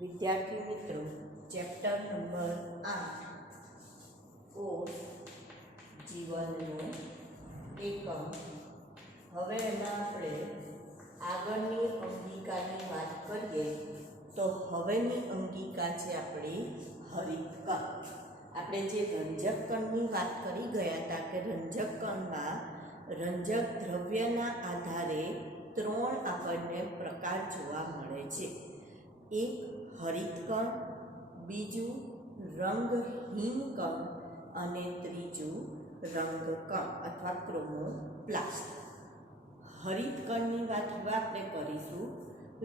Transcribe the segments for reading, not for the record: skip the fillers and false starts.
વિદ્યાર્થી મિત્રો, chapter number 8 કોષ જીવનનો એકમ. હવે એમાં આપણે આગળની અંગિકાની વાત કરીએ તો હવેની અંગિકા છે આપણી હરિતકણ. આપણે જે રંજક કણની વાત કરી ગયા હતા કે રંજક કણમાં રંજક દ્રવ્યના આધારે 3 આપણને પ્રકાર જોવા મળે છે. એક હરિતકણ, બીજું રંગહીન કણ અને ત્રીજું રંગકણ અથવા ક્રોમોપ્લાસ્ટ. હરિતકણની વાત હવે આપણે કરીશું.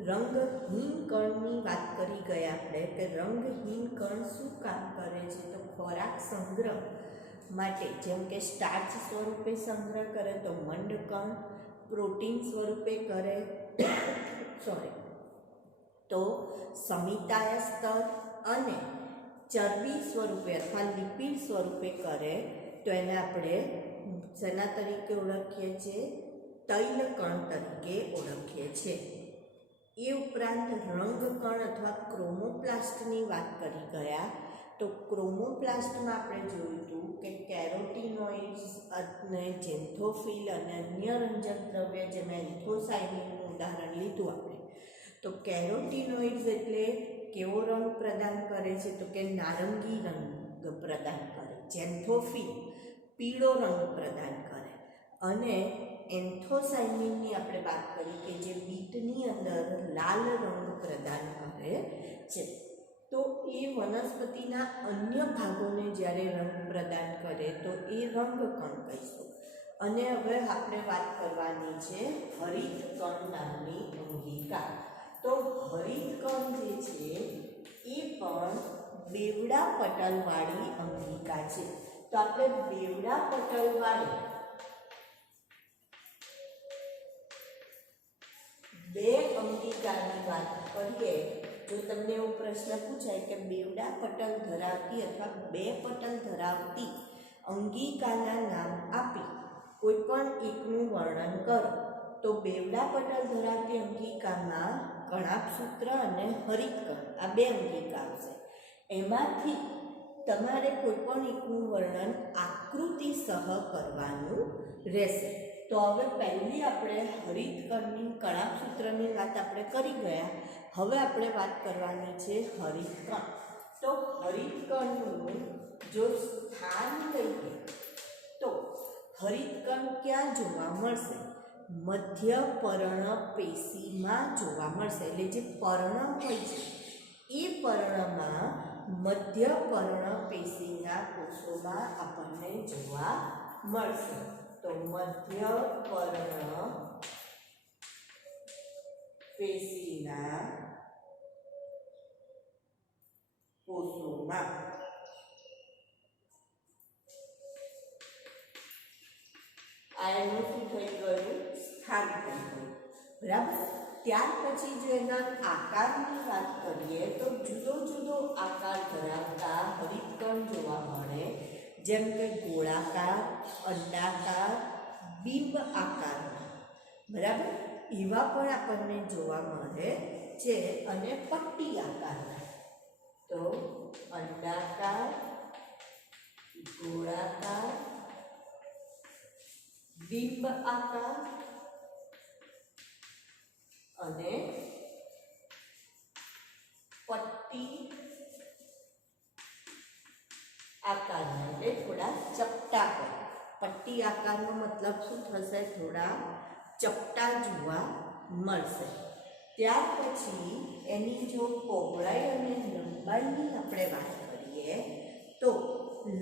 રંગહીન કણની વાત કરી ગયા આપણે કે રંગહીન કણ શું કામ કરે છે, તો ખોરાક સંગ્રહ માટે, જેમ કે સ્ટાર્ચ સ્વરૂપે સંગ્રહ કરે તો મંડકણ, પ્રોટીન સ્વરૂપે કરે તો સમિતાય સ્તર, અને ચરબી સ્વરૂપે અથવા લિપિડ સ્વરૂપે કરે તો એને આપણે શેના તરીકે ઓળખીએ છીએ? તૈલકણ તરીકે ઓળખીએ છીએ. એ ઉપરાંત રંગકણ અથવા ક્રોમોપ્લાસ્ટની વાત કરી ગયા તો ક્રોમોપ્લાસ્ટમાં આપણે જોયું હતું કે કેરોટીનોઇડ્સ અને ઝેન્થોફિલ અને અન્ય રંજક દ્રવ્ય જેમાં એન્થોસાયનિનનું ઉદાહરણ લીધું આપણે. તો કેરોટીનોઇડ્સ એટલે કેવો રંગ પ્રદાન કરે છે, તો કે નારંગી રંગ પ્રદાન કરે. ઝેન્થોફિલ પીળો રંગ પ્રદાન કરે. અને એન્થોસાયનિનની આપણે વાત કરી કે જે બીટની અંદર લાલ રંગ પ્રદાન કરે છે. તો એ વનસ્પતિના અન્ય ભાગોને જ્યારે રંગ પ્રદાન કરે તો એ રંગકણ કહીશું. અને હવે આપણે વાત કરવાની છે હરિતકણ નામની અંગિકા. તો હરિતકણ જે છે એ પણ બેવડા પટલવાળી અંગિકા છે. તો આપણે બેવડા પટલવાળી બે અંગિકાની વાત કરીએ. જો તમને એવો પ્રશ્ન પૂછાય કે બેવડા પટલ ધરાવતી અથવા બે પટલ ધરાવતી અંગિકાના નામ આપી કોઈ પણ એકનું વર્ણન કરો, તો બેવડા પટલ ધરાવતી અંગિકામાં કણાભસૂત્ર અને હરિતકણ આ બે અંગિકા આવશે. એમાંથી તમારે કોઈ પણ એકનું વર્ણન આકૃતિ સહ કરવાનું રહેશે. તો હવે પહેલી આપણે હરિતકણની કણાભસૂત્રની વાત આપણે કરી ગયા. હવે આપણે વાત કરવાની છે હરિતકણ. તો હરિતકણનું જો સ્થાન લઈએ તો હરિતકણ ક્યાં જોવા મળશે? મધ્ય પર્ણપેશીમાં જોવા મળશે. એટલે જે પર્ણ હોય છે એ પર્ણમાં મધ્ય પર્ણપેશીના કોષોમાં આપણને જોવા મળશે. તો મધ્ય પર્ણપેશીના કોષોમાં આ એનું શું થઈ ગયું? સ્થાન થઈ ગયું. બરાબર. ત્યાર પછી જો એના આકારની વાત કરીએ તો જુદો જુદો આકાર ધરાવતા હરિતકણ જોવા મળે. જેમ કે ગોળાકાર, અંડાકાર, બિંબ આકારના. બરાબર. એવા પણ આપણને જોવા મળે છે. અને પટ્ટી આકારના. તો અંડાકાર, ગોળાકાર, બિંબ આકાર અને પટ્ટી આકારના, એટલે થોડા ચપટા પર. પટ્ટી આકારનો મતલબ શું થશે? થોડા ચપટા જોવા મળશે. ત્યાર પછી એની જો પહોળાઈ અને લંબાઈની આપણે વાત કરીએ તો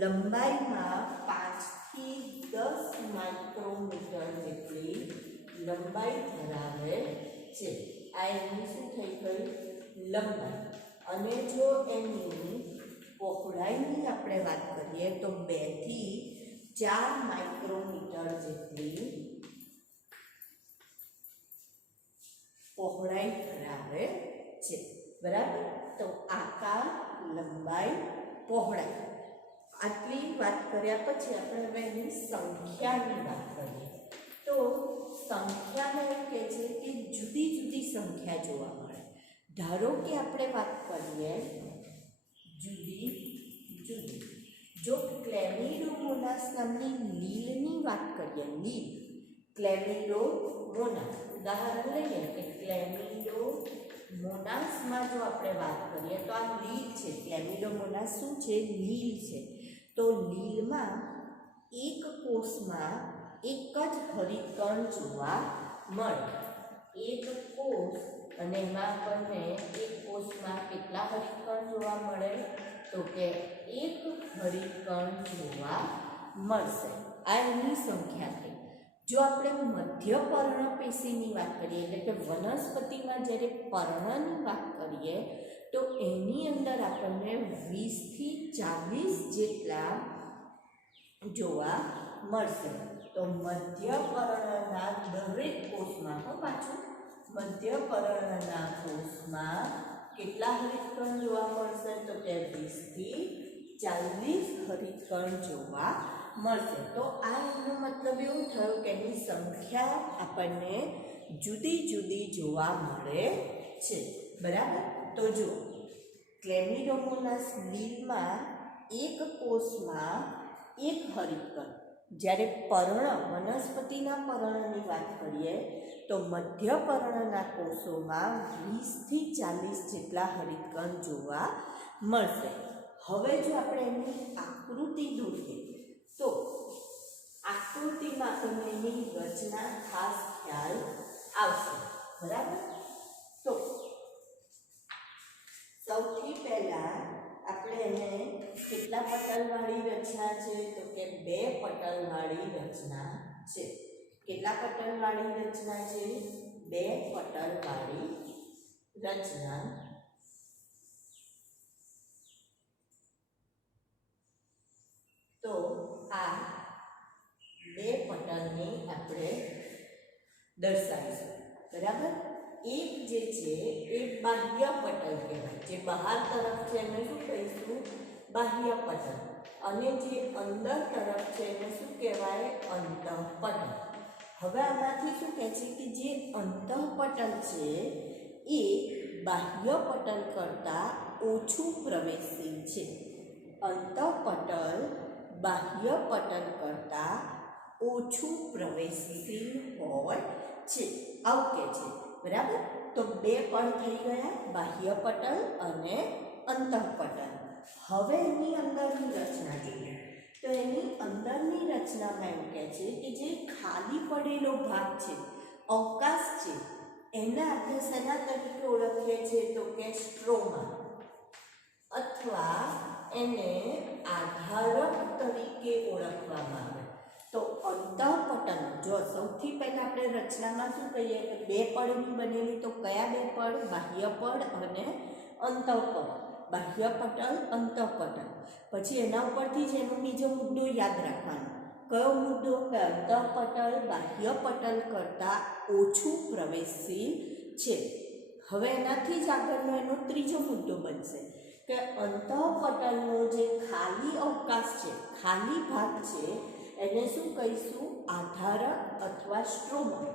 લંબાઈમાં 5 થી 10 માઇક્રોમીટર જેટલી લંબાઈ ધરાવે છે. આ એની શું થઈ ગઈ? લંબાઈ. અને જો એની પહોળાઈની આપણે વાત કરીએ તો 2 થી 4 માઇક્રોમીટર જેટલી પહોળાઈ ધરાવે છે. બરાબર. તો આકાર, લંબાઈ, પહોળાઈ આટલી વાત કર્યા પછી આપણે હવે એની સંખ્યાની વાત કરીએ. તો સંખ્યામાં એમ કહે છે કે જુદી જુદી સંખ્યા જોવા મળે. ધારો કે આપણે વાત કરીએ જુદી જુદી, જો ક્લેમિડોમોનાસ નામની લીલની વાત કરીએ, લીલ ક્લેમિડોમોનાસ ઉદાહરણ લઈએ કે ક્લેમિડોમોનાસમાં જો આપણે વાત કરીએ તો આ લીલ છે. ક્લેમિડોમોનાસ શું છે? લીલ છે. તો લીલમાં એક કોષમાં એક જ હરિતકણ જોવા મળે. એક કોષ અને એમાં આપણને એક કોષમાં કેટલા હરિતકણ જોવા મળે? તો કે એક હરિતકણ જોવા મળશે. આ એની સંખ્યા થઈ. જો આપણે મધ્ય પર્ણપેશીની વાત કરીએ એટલે કે વનસ્પતિમાં જ્યારે પર્ણની વાત કરીએ તો એની અંદર આપણને 20 થી 40 જેટલા જોવા મળશે. તો મધ્ય પર્ણના દરેક કોષમાં પાછું મધ્ય પર્ણના કોષમાં કેટલા હરિતકણ જોવા મળશે? તો કે 20 થી 40 હરિતકણ જોવા મળશે. તો આ એનો મતલબ એવું થયો કે એની સંખ્યા આપણને જુદી જુદી જોવા મળે છે. બરાબર. તો જુઓ, ક્લેમિડોમોનાસ લીલમાં એક કોષમાં એક હરિતકણ, જ્યારે પર્ણ વનસ્પતિના પર્ણની વાત કરીએ તો મધ્ય પર્ણના કોષોમાં 20 થી 40 જેટલા હરિતકણ જોવા મળશે. હવે જો આપણે એની આકૃતિ દોરીએ તો આકૃતિમાં તમને એની રચના ખાસ ખ્યાલ આવશે. બરાબર. તો સૌથી પહેલા આપણે એને કેટલા પટલવાળી રચના છે? તો કે 2 પટલવાળી રચના છે. કેટલા પટલવાળી રચના છે? 2 પટલવાળી રચના. તો આ 2 પટલને આપણે દર્શાવીશું. બરાબર. એક જે છે એ બાહ્ય પટલ કહેવાય. જે બહાર તરફ છે એને શું કહીશું? બાહ્ય પટલ. અને જે અંદર તરફ છે એને શું કહેવાય? અંતઃપટલ. હવે આમાંથી શું કહે છે કે જે અંતઃપટલ છે એ બાહ્ય પટલ કરતાં ઓછું પ્રવેશશીલ છે. અંતઃપટલ બાહ્ય પટલ કરતાં ઓછું પ્રવેશશીલ હોય છે. આવું કે છે. બરાબર. તો 2 પડ થઈ ગયા, બાહ્ય પટલ અને અંતઃપટલ. હવે એની અંદરની રચના જોઈએ તો એની અંદરની રચનામાં એવું કહે છે કે જે ખાલી પડેલો ભાગ છે, અવકાશ છે, એને આપણે શેના તરીકે ઓળખીએ છીએ? તો કે સ્ટ્રોમા, અથવા એને આધારક તરીકે ઓળખવામાં આવે. તો અંતઃપટલ, જો સૌથી પહેલા આપણે રચનામાં શું કહીએ કે 2 પડની બનેલી. તો કયા 2 પડ? બાહ્ય પડ અને અંતઃપડ. બાહ્ય પટલ, અંતઃપટલ. પછી એના ઉપરથી જ એનો બીજો મુદ્દો યાદ રાખવાનો. કયો મુદ્દો? કે અંતઃપટલ બાહ્ય પટલ કરતાં ઓછું પ્રવેશશીલ છે. હવે એનાથી જ આગળનો એનો ત્રીજો મુદ્દો બનશે કે અંતઃપટલનો જે ખાલી અવકાશ છે, ખાલી ભાગ છે, એને શું કહીશું? આધારક અથવા સ્ટ્રોમા.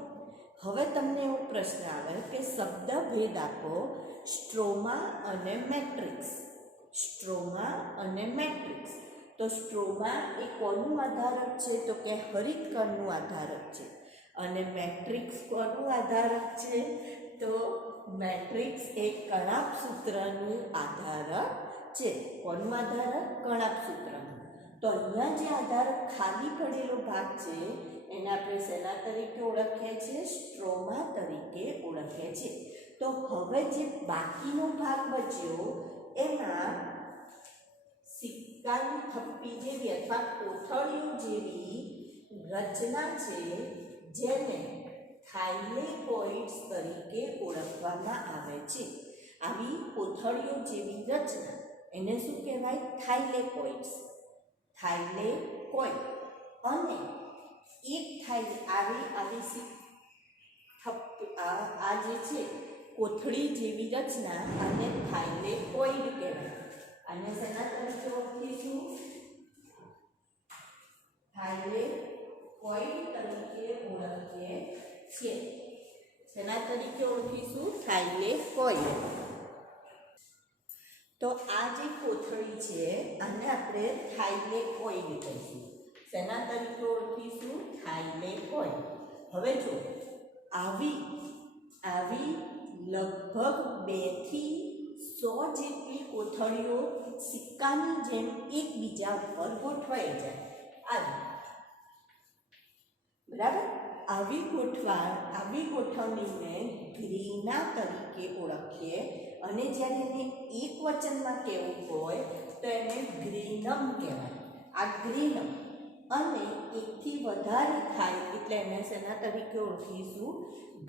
હવે તમને એવો પ્રશ્ન આવે કે શબ્દ ભેદ આપો સ્ટ્રોમા અને મેટ્રિક્સ. સ્ટ્રોમા અને મેટ્રિક્સ. તો સ્ટ્રોમા એ કોનું આધારક છે? તો કે હરિતકણનું આધારક છે. અને મેટ્રિક્સ કોનું આધારક છે? તો મેટ્રિક્સ એ કણાભસૂત્રનું આધારક છે. કોનું આધારક? કણાભસૂત્રનું. તો અહીંયા જે આધારક ખાલી પડેલો ભાગ છે એને આપણે શેના તરીકે ઓળખીએ છીએ? સ્ટ્રોમા તરીકે ઓળખીએ છીએ. તો હવે જે બાકીનો ભાગ બચ્યો એમાં સિક્કાની થપ્પી જેવી અથવા કોથળીઓ જેવી રચના છે જેને થાઇલેકોઇડ્સ તરીકે ઓળખવામાં આવે છે. આવી કોથળીઓ જેવી રચના એને શું કહેવાય? થાઇલેકોઇડ્સ. થાઇલેકોઇડ. અને એક આવી આ જે છે કોથળી જેવી રચના આને થાઇલેકોઇડ કહેવાય. આને શેના તરીકે ઓળખીશું? થાઇલેકોઇડ તરીકે ઓળખીએ છીએ. શેના તરીકે ઓળખીશું? થાઇલેકોઇડ. તો આ જે કોથળી છે આને આપણે થાઇલેકોઇડ કહીશું. શેના તરીકે ઓળખીશું? થાઇલેકોઇડ. હવે જો આવી લગભગ 2 થી 100 જેટલી કોથળીઓ સિક્કાની જેમ એકબીજા ઉપર ગોઠવાઈ જાય. બરાબર? આવી ગોઠવણીને ગ્રીના તરીકે ઓળખીએ અને જ્યારે એને એક વચનમાં કહેવું હોય તો એને ગ્રીનમ કહેવાય. આ ગ્રીનમ અને એકથી વધારે થાય એટલે એને શેના તરીકે ઓળખીશું?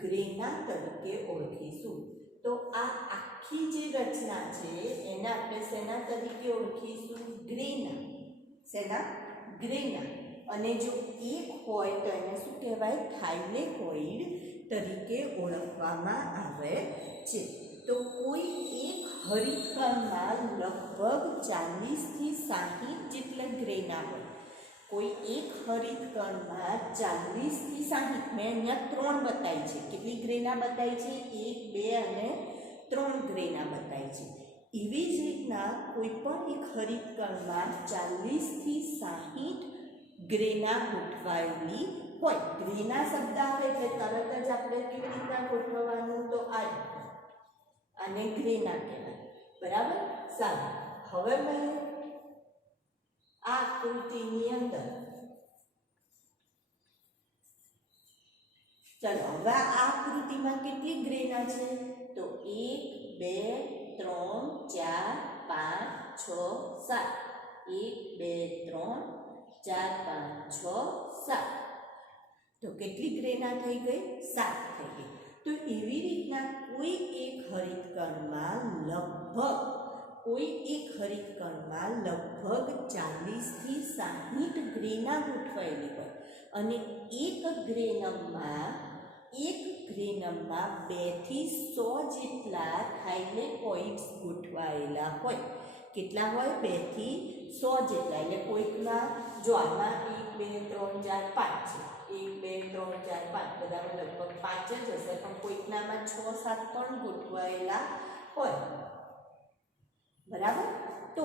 ગ્રેના તરીકે ઓળખીશું. તો આ આખી જે રચના છે એને આપણે શેના તરીકે ઓળખીશું? ગ્રેના. શેના? ગ્રેના. અને જો એક હોય તો એને શું કહેવાય? થાઇલેકોઇડ તરીકે ઓળખવામાં આવે છે. તો કોઈ એક હરિતકણમાં લગભગ 40 થી 60 જેટલા ગ્રેના હોય. કોઈ એક હરિતકણમાં 40 થી 60, મેં અહીંયા 3 બતાવી છે. કેટલી ગ્રેના બતાવી છે? 1, 2 અને 3 ગ્રેના બતાવી છે. એવી જ રીતના કોઈ પણ એક હરિતકણમાં 40 થી 60 ગ્રેના ગોઠવાયેલી હોય. ગ્રેના શબ્દ આવે એટલે તરત જ આપણે કેવી રીતના ગોઠવવાનું? તો આને ગ્રેના કહેવાય. બરાબર? સારું. હવે મેં આ આકૃતિની અંદર ચલો હવે આ આકૃતિમાં કેટલી ગ્રેના છે? તો 1, 2, 3, 4, 5, 6, 7. 1, 2, 3, 4, 5, 6, 7. તો કેટલી ગ્રેના થઈ ગઈ? 7 થઈ ગઈ. તો એવી રીતના કોઈ એક હરિતકણમાં લગભગ 40 થી 60 ગ્રેના ગોઠવાયેલી હોય અને એક ગ્રેનમમાં 2 થી 100 જેટલા થાઇલેકોઇડ્સ ગોઠવાયેલા હોય. કેટલા હોય? 2 થી 100 જેટલા. એટલે કોઈકમાં જો આમાં 1, 2, 3, 4, 5 છે. 1, 2, 3, 4, 5 બધામાં લગભગ 5 જ હશે, પણ કોઈકનામાં 6, 7 પણ ગોઠવાયેલા હોય. બરાબર? તો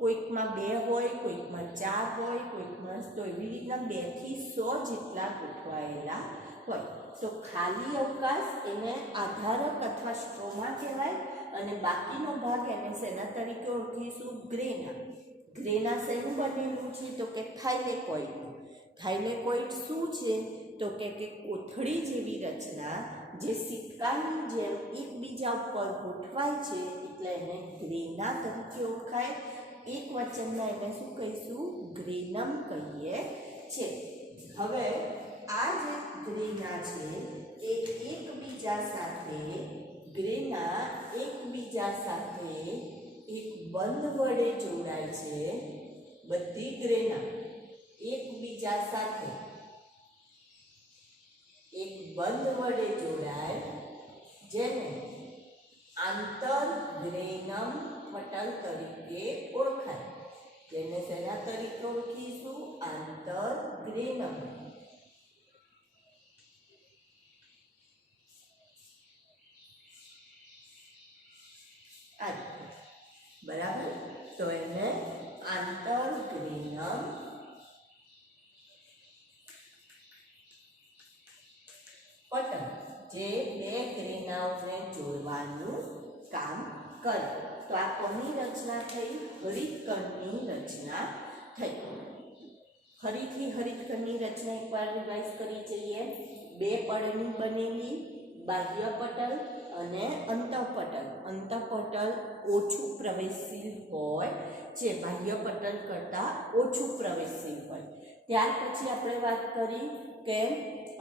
કોઈકમાં 2 હોય, કોઈકમાં 4 હોય, કોઈકમાં તો એવી રીતના 2 થી 100 જેટલા ગોઠવાયેલા હોય. તો ખાલી અવકાશ એને આધારક અથવા સ્ટ્રોમા કહેવાય અને બાકીનો ભાગ એને શેના તરીકે ઓળખીશું? ગ્રેના. ગ્રેના શેનું બનેલું છે? તો કે થાઇલેકોઇડનું. થાઇલેકોઇડ શું છે? તો કે કોથળી જેવી રચના જે સિક્કાની જેમ એકબીજા ઉપર ગોઠવાય છે એટલે એને ગ્રેના તરીકે ઓળખાય. એક વચનમાં એને શું કહીશું? ગ્રેનમ કહીએ છે. હવે આ જે ગ્રેના છે એ એકબીજા સાથે એક બંધ વડે જોડાય છે. બધી ગ્રેના એકબીજા સાથે એક બંધ વડે જોડાય જેને આંતરગ્રેનમ પટલ તરીકે ઓળખાય. જેને શેના તરીકે ઓળખીશું? આંતરગ્રેનમ. બરાબર? તો એને આંતરગ્રેનમ પટલ જે 2 ગ્રેનાઓને જોડવાનું કામ કરે. તો આ કોની રચના થઈ? હરિતકણની રચના થઈ. ફરીથી હરિતકણની રચના એકવાર રિવાઇઝ કરી જઈએ. 2 પડની બનેલી બાહ્ય પટલ અને અંતઃપટલ. અંતઃપટલ ઓછું પ્રવેશશીલ હોય છે, બાહ્ય પટલ કરતાં ઓછું પ્રવેશશીલ હોય. ત્યાર પછી આપણે વાત કરી કે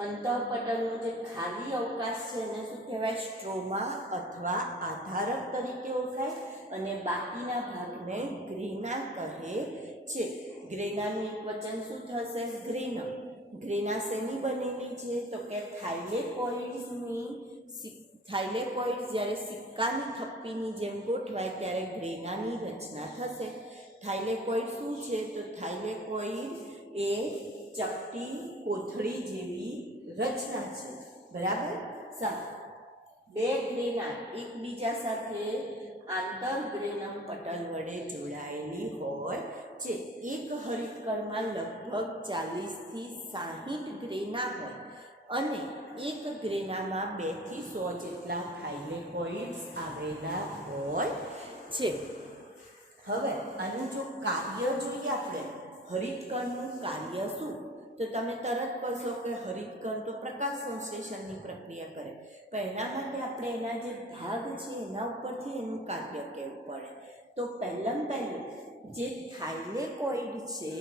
અંતઃપટલનો જે ખાલી અવકાશ છે એને શું કહેવાય? સ્ટ્રોમા અથવા આધારક તરીકે ઓળખાય અને બાકીના ભાગને ગ્રેના કહે છે. ગ્રેનાનું એક વચન શું થશે? ગ્રેનમ. ગ્રેના શેની બનેલી છે? તો કે થાઇલેકોઇડ્સ જ્યારે સિક્કાની થપ્પીની જેમ ગોઠવાય ત્યારે ગ્રેનાની રચના થશે. થાઇલેકોઇડ શું છે? તો થાઇલેકોઇડ એ ચપટી કોથળી જેવી રચના છે. બરાબર? 2 ગ્રેના એકબીજા સાથે આંતરગ્રેનમ પટલ વડે જોડાયેલી હોય છે. એક હરિતકણમાં લગભગ 40થી 60 ગ્રેના હોય અને એક ગ્રેનામાં 2 થી 100 જેટલા થાઇલેકોઇડ્સ આવેલા હોય છે. હવે આનું જો કાર્ય જોઈએ આપણે, હરિતકણનું કાર્ય શું, તો તમે તરત કહેશો કે હરિતકણ તો પ્રકાશ સંશ્લેષણની પ્રક્રિયા કરે, પણ એના માટે આપણે એના જે ભાગ છે એના ઉપરથી એનું કાર્ય કહેવું પડે. તો પહેલું જે થાઇલેકોઇડ છે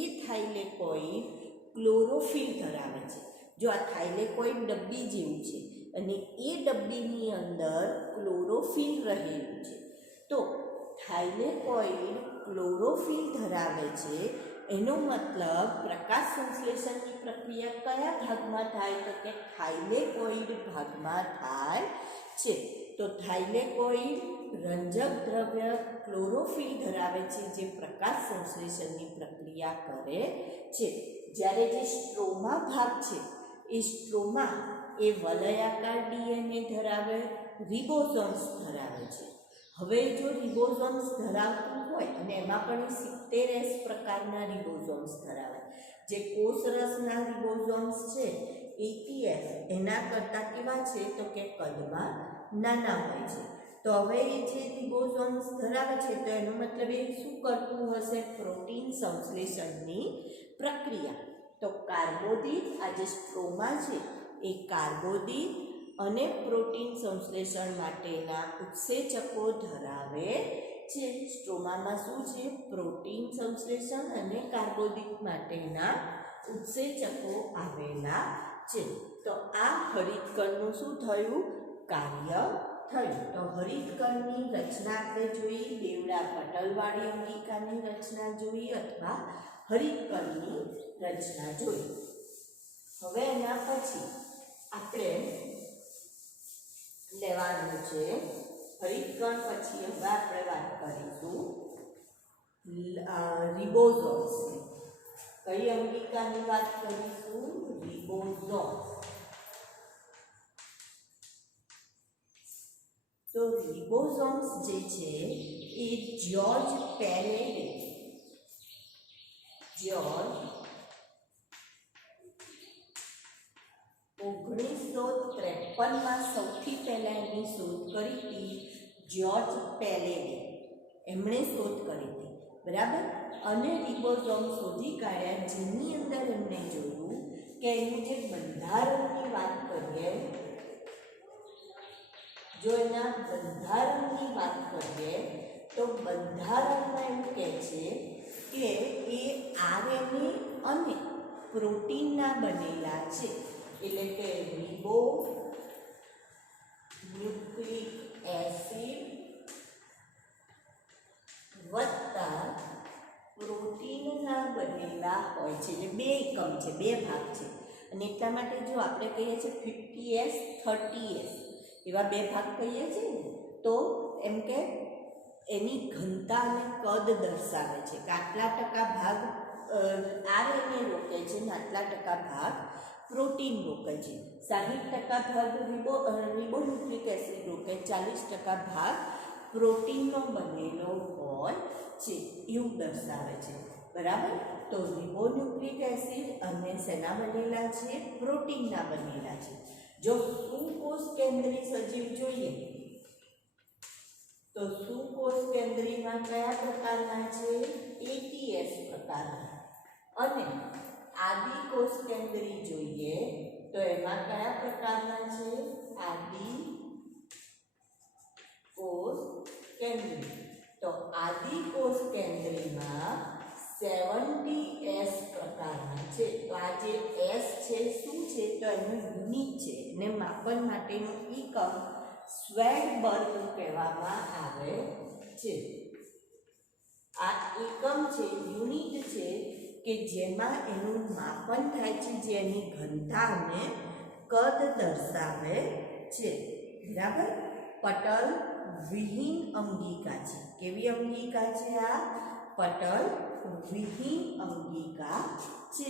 એ થાઇલેકોઇડ ક્લોરોફિલ ધરાવે છે. જો આ થાઇલેકોઇડ ડબ્બી જેવું છે અને એ ડબ્બીની અંદર ક્લોરોફિલ રહેલું છે. તો થાઇલેકોઇડ ક્લોરોફિલ ધરાવે છે, એનો મતલબ પ્રકાશ સંશ્લેષણની પ્રક્રિયા કયા ભાગમાં થાય, તો કે થાઇલેકોઇડ ભાગમાં થાય છે. તો થાઇલેકોઇડ રંજક દ્રવ્ય ક્લોરોફિલ ધરાવે છે, જે પ્રકાશ સંશ્લેષણની પ્રક્રિયા કરે છે. જ્યારે જે સ્ટ્રોમા ભાગ છે એ સ્ટ્રોમા એ વલયાકાર ડીએનએ ધરાવે, રિબોસોમ્સ ધરાવે છે. હવે જો રિબોસોમ્સ ધરાવતું હોય અને એમાં પણ 70S પ્રકારના રિબોસોમ્સ ધરાવે, જે કોષરસના રિબોસોમ્સ છે 80S એના કરતાં કેવા છે, તો કે કદમાં નાના હોય છે. તો હવે એ જે રિબોસોમ્સ ધરાવે છે તો એનો મતલબ એ શું કરતું હશે, પ્રોટીન સંશ્લેષણની પ્રક્રિયા. તો કાર્બોદિત, આ જે સ્ટ્રોમા છે એ કાર્બોદિત અને પ્રોટીન સંશ્લેષણ માટેના ઉત્સેચકો ધરાવે છે. સ્ટ્રોમામાં શું છે, પ્રોટીન સંશ્લેષણ અને કાર્બોદિત માટેના ઉત્સેચકો આવેલા છે. તો આ હરિતકણનું શું થયું, કાર્ય થયું. તો હરિતકણની રચના આપણે જોઈ, બેવડા પટલવાળી અંગિકાની રચના જોઈ અથવા હરિતકણની રચના જોઈ. હવે એના પછી આપણે લેવાનું છે હરિતકણ પછી હવે આપણે વાત કરીશું રિબોસોમ્સની. કઈ અંગિકાની વાત કરીશું, રિબોસોમ્સ. તો રિબોસોમ્સ જે છે એ જ્યોર્જ પેલેડે 1953માં સૌથી પહેલા એની શોધ કરી હતી. જ્યોર્જ પેલેડે એમણે શોધ કરી હતી, બરાબર. અને રિબોસોમ શોધી કાઢ્યા, જેની અંદર એમણે જોયું કે એનું જે બંધારણની વાત કરીએ, જો એના બંધારણની વાત કરીએ તો બંધારણમાં એમ કહે છે કે એ આરએનએ અને પ્રોટીનના બનેલા છે. એટલે કે રિબો ન્યુક્લિક એસિડ વત્તા પ્રોટીનના બનેલા હોય છે. એટલે 2 એકમ છે, 2 ભાગ છે. અને એટલા માટે જો આપણે કહીએ છીએ 50S 30S એવા 2 ભાગ કહીએ છીએ ને, તો એમ કે એની ઘનતા અને કદ દર્શાવે છે કે આટલા ટકા ભાગ આરએનએ રોકે છે અને આટલા ટકા ભાગ પ્રોટીન રોકે છે, 60% ભાગ રિબોન્યુક્લિક એસિડ રોકે, 40% ભાગ પ્રોટીનનો બનેલો હોય છે, એવું દર્શાવે છે, બરાબર. તો રિબોન્યુક્લિક એસિડ અને શેના બનેલા છે, પ્રોટીનના બનેલા છે. જો સુકોષ કેન્દ્રી સજીવ જોઈએ તો સુકોષ કેન્દ્રીમાં કયા પ્રકારના છે, ATS પ્રકારના. અને આદિકોષ કેન્દ્રી જોઈએ તો એમાં કયા પ્રકારના છે, આદિકોષ કેન્દ્રી. તો આદિકોષ કેન્દ્રીમાં 70S પ્રકારના છે. તો આ જે S છે શું છે, તો એનું યુનિટ છે, અને માપન માટેનું એકમ સ્વેડબર્ગ કહેવામાં આવે છે. આ એકમ છે, યુનિટ છે કે જેમાં એનું માપન થાય છે, જે એની ઘનતા અને કદ દર્શાવે છે, બરાબર. પટલ વિહીન અંગિકા છે. કેવી અંગિકા છે આ, પટલ વિહીન અંગિકા છે.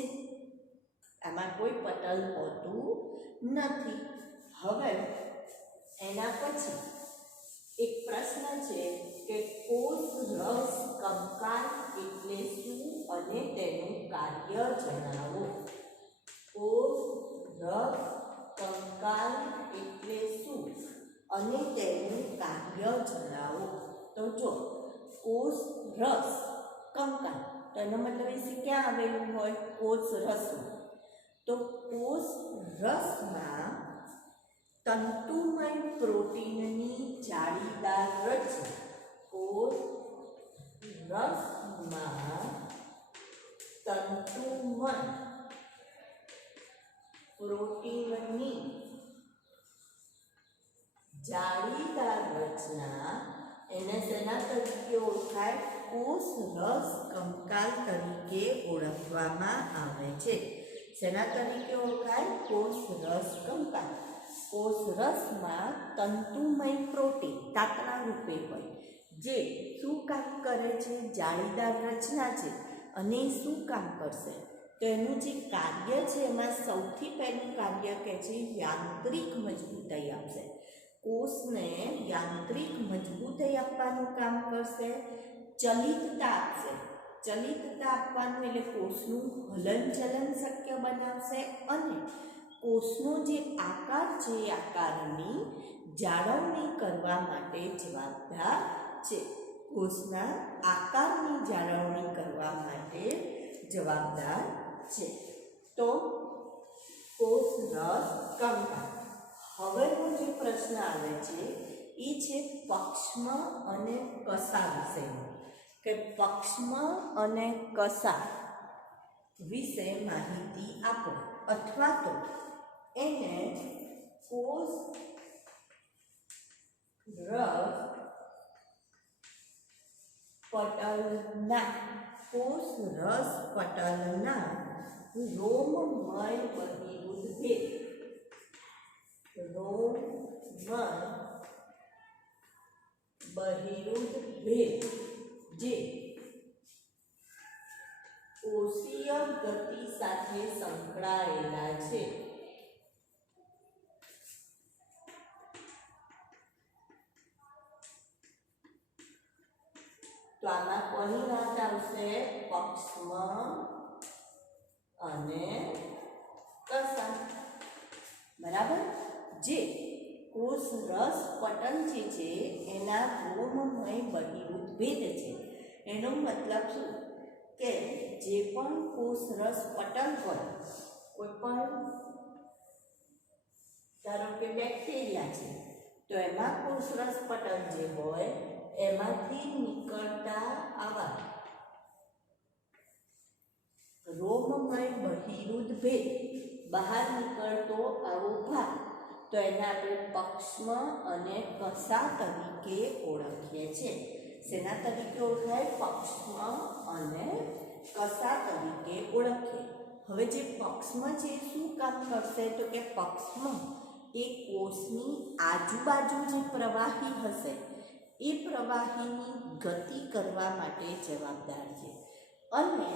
આમાં કોઈ પટલ હોતું નથી. હવે એના પછી એક પ્રશ્ન છે કે કોષ રસ કંકાલ એટલે શું અને તેનું કાર્ય જણાવો. કોષ રસ કંકાલ એટલે શું અને તેનું કાર્ય જણાવો. તો જો કોષ રસ કંકાલ તો એનો મતલબ એ ક્યાં આવેલું હોય? કોષ રસમાં. તો કોષ રસમાં તંતુમય પ્રોટીનની જાળીદાર રચના. કોષ રસમાં તંતુમય પ્રોટીનની જાળીદાર રચના એને શેના તરીકે ઓળખાય? કોષ રસ કંકાલ તરીકે ઓળખવામાં આવે છે. શેના તરીકે ઓળખાય? કોષ રસ કંકાલ. કોષ રસમાં તંતુમય પ્રોટીન તાતણા રૂપે હોય, જે શું કામ કરે છે? જાળીદાર રચના છે અને શું કામ કરશે? તો એનું જે કાર્ય છે એમાં સૌથી પહેલું કાર્ય કે છે યાંત્રિક મજબૂતાઈ આપશે. કોષને યાંત્રિક મજબૂતાઈ આપવાનું કામ કરશે, ચલિતતા આપશે. ચલિતતા આપવાનું એટલે કોષનું હલનચલન શક્ય બનાવશે અને કોષનો જે આકાર છે એ આકારની જાળવણી કરવા માટે જવાબદાર છે. કોષના આકારની જાળવણી કરવા માટે જવાબદાર છે. તો કોષ રસ કંકાલ. હવેનો જે પ્રશ્ન આવે છે એ છે પક્ષ્મ અને કસા વિશેનો. કે પક્ષ્મ અને કસા વિશે માહિતી આપો, અથવા તો એને કોષ રસ પટલના રોમમય બહિરુદ્ધ ભેદ. રોમમય બહિરુદ્ધ ભેદ જે કોષીય ગતિ સાથે સંકળાયેલા છે. તો આમાં કોની વાત આવશે? પક્ષ્મ અને કસા. બરાબર. જે કોષ રસ પટલ જે છે એના રોમમય બહિરુદ્ધ ભેદ છે. એનો મતલબ શું? કે જે પણ કોષ રસ પટલ હોય, કોઈ પણ ધારો કે બેક્ટેરિયા છે તો એમાં કોષ રસ પટલ જે હોય એમાંથી નીકળતા આવા રોમમય બહિરુદ્ધ ભેદ, બહાર નીકળતો આવો ભાગ, તો એને આપણે પક્ષ્મ અને કસા તરીકે ઓળખીએ છીએ. શેના તરીકે ઓળખાય? પક્ષ્મ અને કસા તરીકે ઓળખીએ. હવે જે પક્ષ્મ છે એ શું કામ કરશે? તો કે પક્ષ્મ એ કોષની આજુબાજુ જે પ્રવાહી હશે એ પ્રવાહીની ગતિ કરવા માટે જવાબદાર છે અને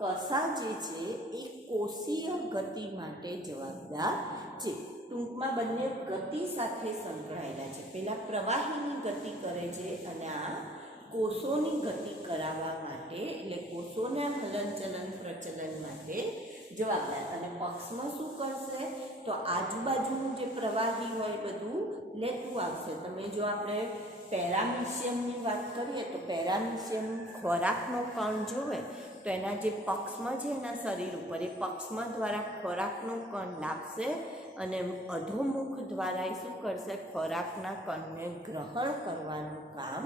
કસા જે છે એ કોષીય ગતિ માટે જવાબદાર છે. ટૂંકમાં બંને ગતિ સાથે સંકળાયેલા છે. પહેલાં પ્રવાહીની ગતિ કરે છે અને આ કોષોની ગતિ કરાવવા માટે, એટલે કોષોના હલનચલન પ્રચલન માટે જવાબદાર. અને પક્ષમાં શું કરશે? તો આજુબાજુનું જે પ્રવાહી હોય બધું લેતું આવશે. તમે જો આપણે પેરામીશિયમની વાત કરીએ તો પેરામીશિયમ ખોરાકનો કણ જોવે તો એના જે પક્ષમાં છે એના શરીર ઉપર એ પક્ષમાં દ્વારા ખોરાકનો કણ લાવશે અને અધોમુખ દ્વારા એ શું કરશે? ખોરાકના કણને ગ્રહણ કરવાનું કામ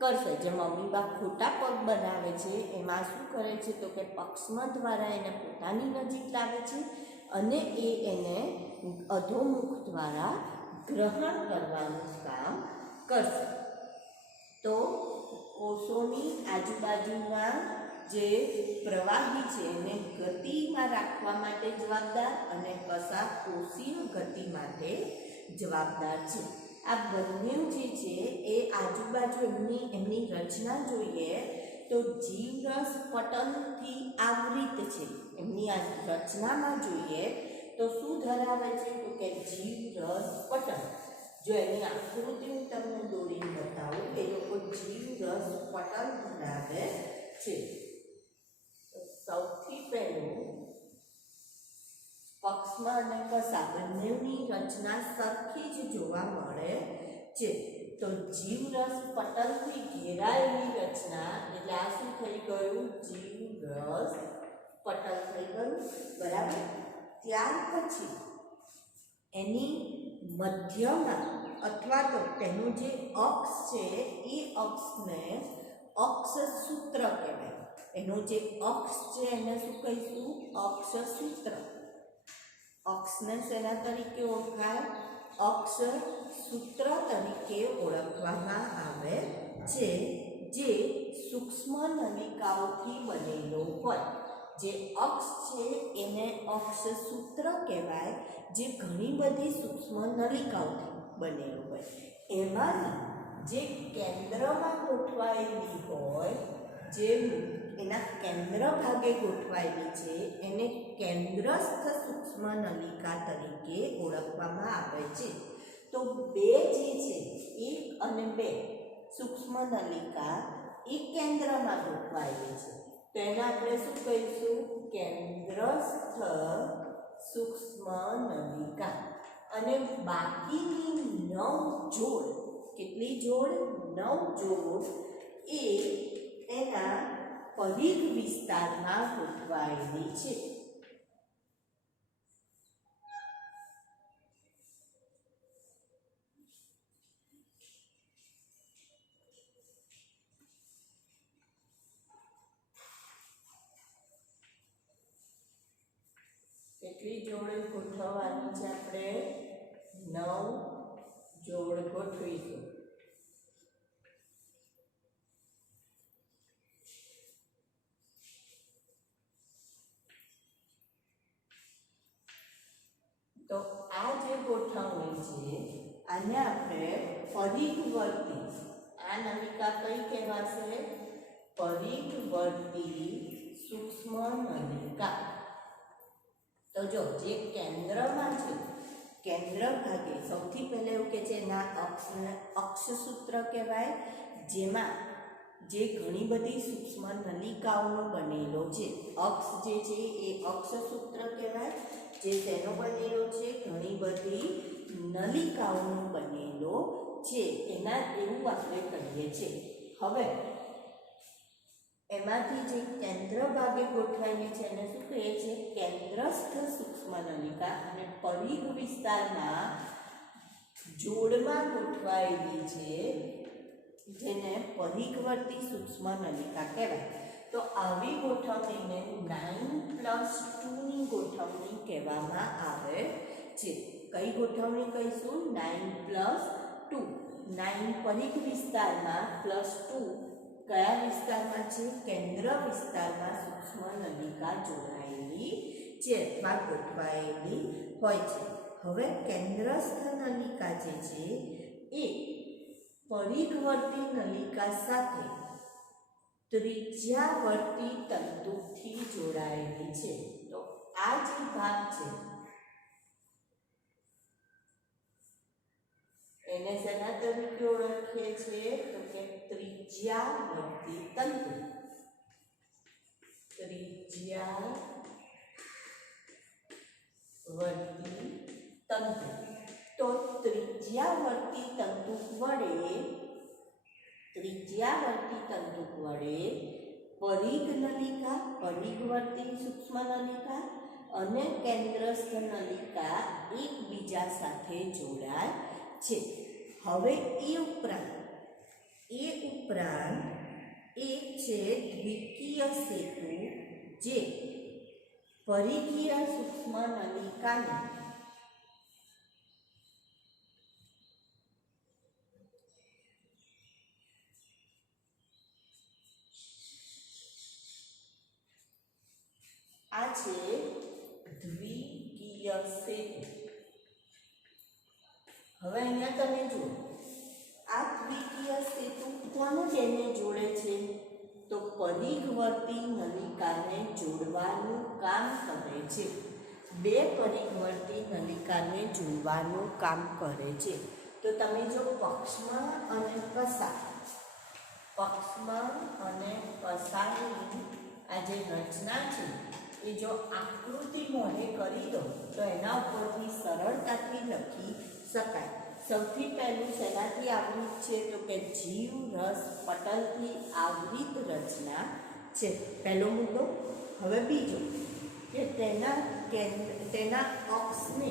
કરશે. જેમ અમીબા ખોટા પગ બનાવે છે એમાં શું કરે છે? તો કે પક્ષમાં દ્વારા એને પોતાની નજીક લાવે છે અને એને અધોમુખ દ્વારા ગ્રહણ કરવાનું કામ કરશે. તો કોષોની આજુબાજુના જે પ્રવાહી છે એને ગતિમાં રાખવા માટે જવાબદાર અને કસા કોષીય ગતિ માટે જવાબદાર છે. આ બંને જે છે એ આજુબાજુ એમની રચના જોઈએ તો જીવરસ પટલથી આવૃત છે. એમની આ રચનામાં જોઈએ તો શું ધરાવે છે? તો કે જીવરસ પટલ. જો એની આકૃતિ હું તમને દોરીને બતાવું, એ લોકો જીવરસ પટલ બનાવે છે. સૌથી પહેલું પક્ષમાં અને કસા બંનેની રચના સરખી જ જોવા મળે છે. તો જીવરસ પટલથી ઘેરાયેલી રચના, એટલે આ શું થઈ ગયું? જીવરસ પટલ થઈ ગયું, બરાબર. ત્યાર પછી એની મધ્યમાં અથવા તો તેનું જે અક્ષ છે એ અક્ષને અક્ષસૂત્ર કહેવાય. એનો જે અક્ષ છે એને શું કહીશું? અક્ષસૂત્ર. અક્ષને શેના તરીકે ઓળખાય? અક્ષસૂત્ર તરીકે ઓળખવામાં આવે છે, જે સૂક્ષ્મ નલિકાઓથી બનેલો હોય. જે અક્ષ છે એને અક્ષસૂત્ર કહેવાય, જે ઘણી બધી સૂક્ષ્મ નલિકાઓથી બનેલું હોય. એમાંની જે કેન્દ્રમાં ગોઠવાયેલી હોય, જે એના કેન્દ્ર ભાગે ગોઠવાયેલી છે, એને કેન્દ્રસ્થ સૂક્ષ્મ નલિકા તરીકે ઓળખવામાં આવે છે. તો બે જે છે, 1 અને 2 સૂક્ષ્મ નલિકા એ કેન્દ્રમાં ગોઠવાયેલી છે, તો એને આપણે શું કહીશું? કેન્દ્રસ્થ સૂક્ષ્મ નલિકા. અને બાકીની 9 જોડ, કેટલી જોડ? 9 જોડ એ એના પરિઘ વિસ્તારમાં ગોઠવાયેલી છે. કેટલી જોડ ગોઠવવાની છે? આપણે 9 જોડ ગોઠવીશું. તો આ જે ગોઠવણી છે, આને આપણે પરિઘવર્તી, આ નલિકા કઈ કહેવાશે? પરિઘવર્તી સૂક્ષ્મ નલિકા. તો જો જે કેન્દ્રમાં છે, કેન્દ્ર ભાગે સૌથી પહેલા એવું કે છે એના અક્ષને અક્ષસૂત્ર કહેવાય, જેમાં જે ઘણી બધી સૂક્ષ્મ નલિકાઓનો બનેલો છે. અક્ષ જે છે એ અક્ષસૂત્ર કહેવાય, જે તેનો બનેલો છે, ઘણી બધી નલિકાઓનો બનેલો છે, એના એવું આપણે કહીએ છીએ. હવે એમાંથી જે કેન્દ્ર ભાગે ગોઠવાયેલી છે એને શું કહે છે? કેન્દ્રસ્થ સૂક્ષ્મ નલિકા. અને પરિઘ વિસ્તારમાં જોડમાં ગોઠવાયેલી છે, જેને પરિઘવર્તી સૂક્ષ્મ નલિકા કહેવાય. તો આવી ગોઠવણીને 9+2 ની ગોઠવણી કહેવામાં આવે છે. કઈ ગોઠવણી કહીશું? 9+2. 9 પરિઘ વિસ્તારમાં +2 કયા વિસ્તારમાં છે? કેન્દ્ર વિસ્તારમાં સૂક્ષ્મ નલિકા જોડાયેલી છે અથવા ગોઠવાયેલી હોય છે. હવે કેન્દ્રસ્થ નલિકા જે છે એ પરિઘવર્તી નલિકા સાથે ત્રિજ્યાવર્તી તંતુથી જોડાયેલી છે. તો આ જે ભાગ છે એને શેના તરીકે ઓળખીએ છીએ? તો કે ત્રિજ્યાવર્તી તંતુ. ત્રિજ્યાવર્તી તંતુ. તો ત્રિજ્યાવર્તી તંતુ વડે પરિઘ નલિકા, પરિઘવર્તી સૂક્ષ્મ નલિકા અને કેન્દ્રસ્થ નલિકા એકબીજા સાથે જોડાય છે. હવે એ ઉપરાંત એક છે દ્વિકીય સેતુ, જે પરિઘીય સૂક્ષ્મ નલિકાને આ છે દ્વિકીય સેતુ. હવે અહીંયા તમે જુઓ, આ દ્વિકીય સેતુ કોને જેને જોડે છે? તો પરિઘવર્તી નલિકાને જોડવાનું કામ કરે છે. બે પરિઘવર્તી નલિકાને જોડવાનું કામ કરે છે. તો તમે જો પક્ષમાં અને કસાની આ જે રચના છે એ જો આકૃતિ મોઢે કરી દો તો એના ઉપરથી સરળતાથી લખી શકાય. સૌથી પહેલું શેનાથી આવૃત છે તો કે જીવ રસ પટલથી આવૃત રચના છે, પહેલો મુદ્દો. હવે બીજો કે તેના અક્ષને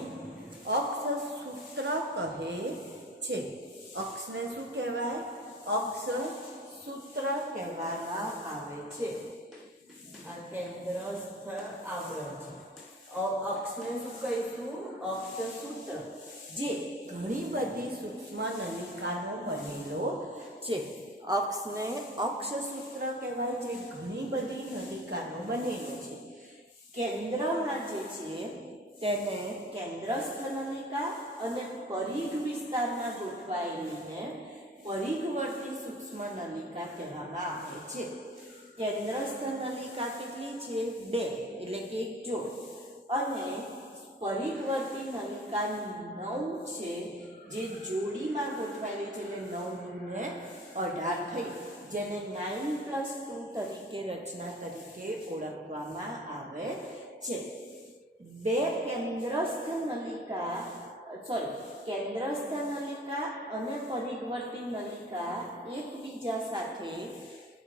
અક્ષ સૂત્ર કહે છે. અક્ષને શું કહેવાય? અક્ષ સૂત્ર કહેવામાં આવે છે. આ કેન્દ્રસ્થ આવરણ છે. અક્ષને શું કહીશું? અક્ષ સૂત્ર, જે ઘણી બધી સૂક્ષ્મ નલિકાનો બનેલો છે. અક્ષને અક્ષ સૂત્ર કહેવાય, જે ઘણી બધી નલિકાનો બનેલો છે. કેન્દ્રમાં જે છે તેને કેન્દ્રસ્થ નલિકા અને પરિઘ વિસ્તારમાં ગોઠવાયેલીને પરિઘવર્તી સૂક્ષ્મ નલિકા કહેવામાં આવે છે. કેન્દ્રસ્થ નલિકા કેટલી છે? 2, એટલે કે એક જોડ. અને પરિઘવર્તી નલિકા 9 છે, જે જોડીમાં ગોઠવાયેલી છે, એટલે 9 ને 18 થઈ, જેને 9+2 તરીકે રચના તરીકે ઓળખવામાં આવે છે. કેન્દ્રસ્થ નલિકા અને પરિઘવર્તી નલિકા એકબીજા સાથે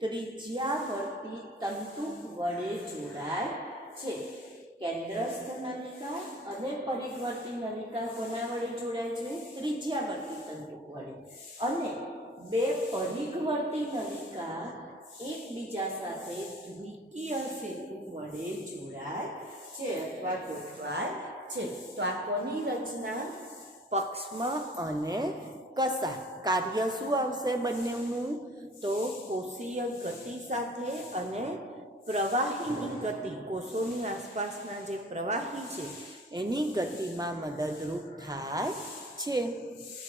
ત્રિજ્યાવર્તી તંતુક વડે જોડાય છે. કેન્દ્રસ્થ નલિકા અને પરિઘવર્તી નલિકા કોના વડે જોડાય છે? ત્રિજ્યાવર્તી તંતુક વડે. અને 2 પરિઘવર્તી નલિકા એકબીજા સાથે દ્વિકીય સેતુ વડે જોડાય છે અથવા ગોઠવાય છે. તો આ કોની રચના? પક્ષમાં અને કસા. કાર્ય શું આવશે બંનેનું? તો કોષીય ગતિ સાથે અને પ્રવાહીની ગતિ, કોષોની આસપાસના જે પ્રવાહી છે એની ગતિમાં મદદરૂપ થાય છે.